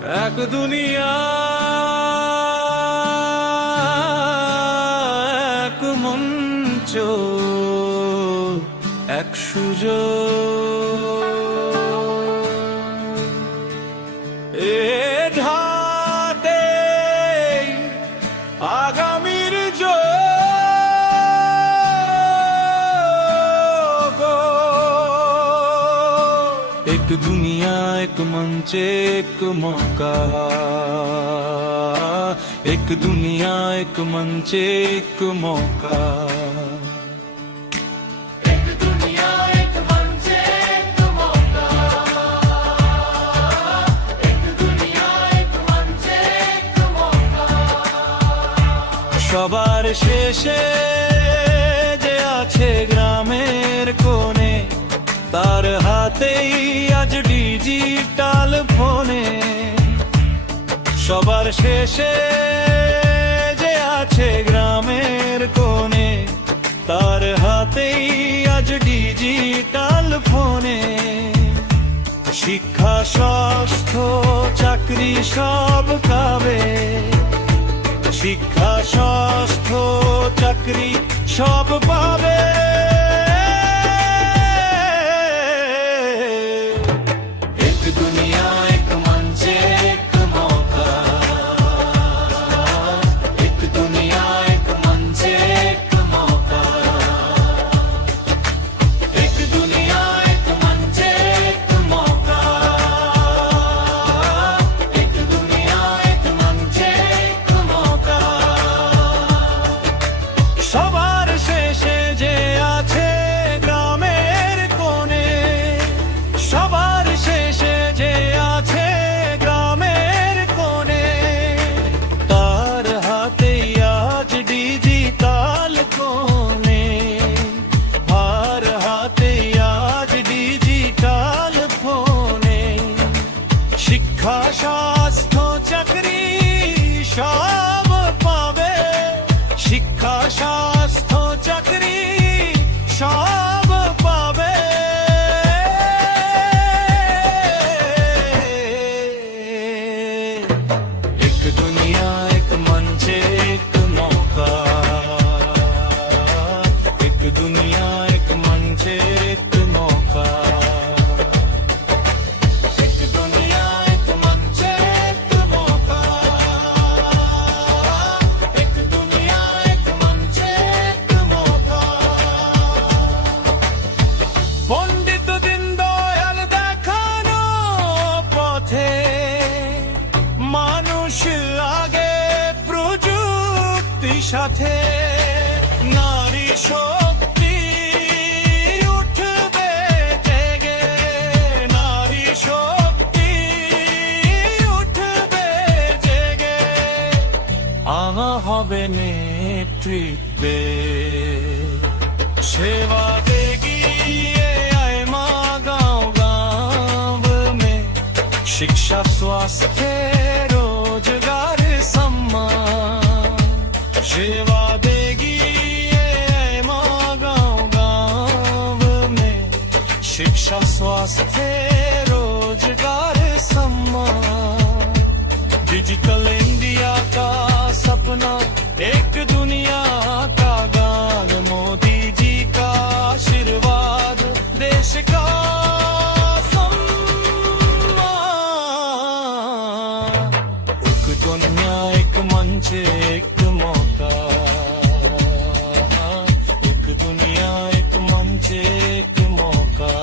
এক দুনিয়া এক মঞ্চ এক সুযোগ এ ঢাতে আগামীর যোগ एक दुनिया एक मंच एक मौका एक दुनिया एक मंच एक मौका एक दुनिया एक मंच एक मौका एक दुनिया एक मंच एक मौका সবার শেষে যে আছে গ্রামের কোণে তার হাতেই আজ ডিজিটাল ফোনে সবার শেষে যে আছে গ্রামের কোণে তার হাতেই আজ ডিজিটাল ফোনে শিক্ষা স্বাস্থ্য চাকরি সব পাবে শিক্ষা স্বাস্থ্য চাকরি সব পাবে एक दुनिया एक मंच एक मौका एक दुनिया एक मंच एक मौका एक दुनिया एक मंच एक मौका एक दुनिया एक मंच एक मौका সবার শেষে যে আছে গ্রামের কোণে সবার শেষে যে আছে গ্রামের কোণে তার হাতে আজ ডিজিটাল ফোনে আর হাতে আজ ডিজিটাল ফোনে শিক্ষা স্বাস্থ্য চাকরি সব পাবে শিক্ষা স্বাস্থ্য চাকরি সব পাবে एक दुनिया एक मंच एक मौका एक दुनिया एक मंच एक मौका एक दुनिया एक मंच एक मौका एक दुनिया एक मंच एक मौका পণ্ডিত দীনদয়াল দেখানো পথে মানুষ আগে প্রযুক্তি সাথে নারী শক্তি উঠবে জেগে নারী শক্তি উঠবে জেগে আনা হবে নেতৃত্বে सेवा देगी ये आए माँ गाँव गाँव में शिक्षा स्वास्थ्य रोजगार सम्मान सेवा देगी ये आए माँ गाँव गाँव में शिक्षा स्वास्थ्य रोजगार सम्मान डिजिटल इंडिया का सपना एक दुनिया का गान मोदी जी का आशीर्वाद देश का सम्मान एक दुनिया एक मंच एक मौका एक दुनिया एक मंच एक मौका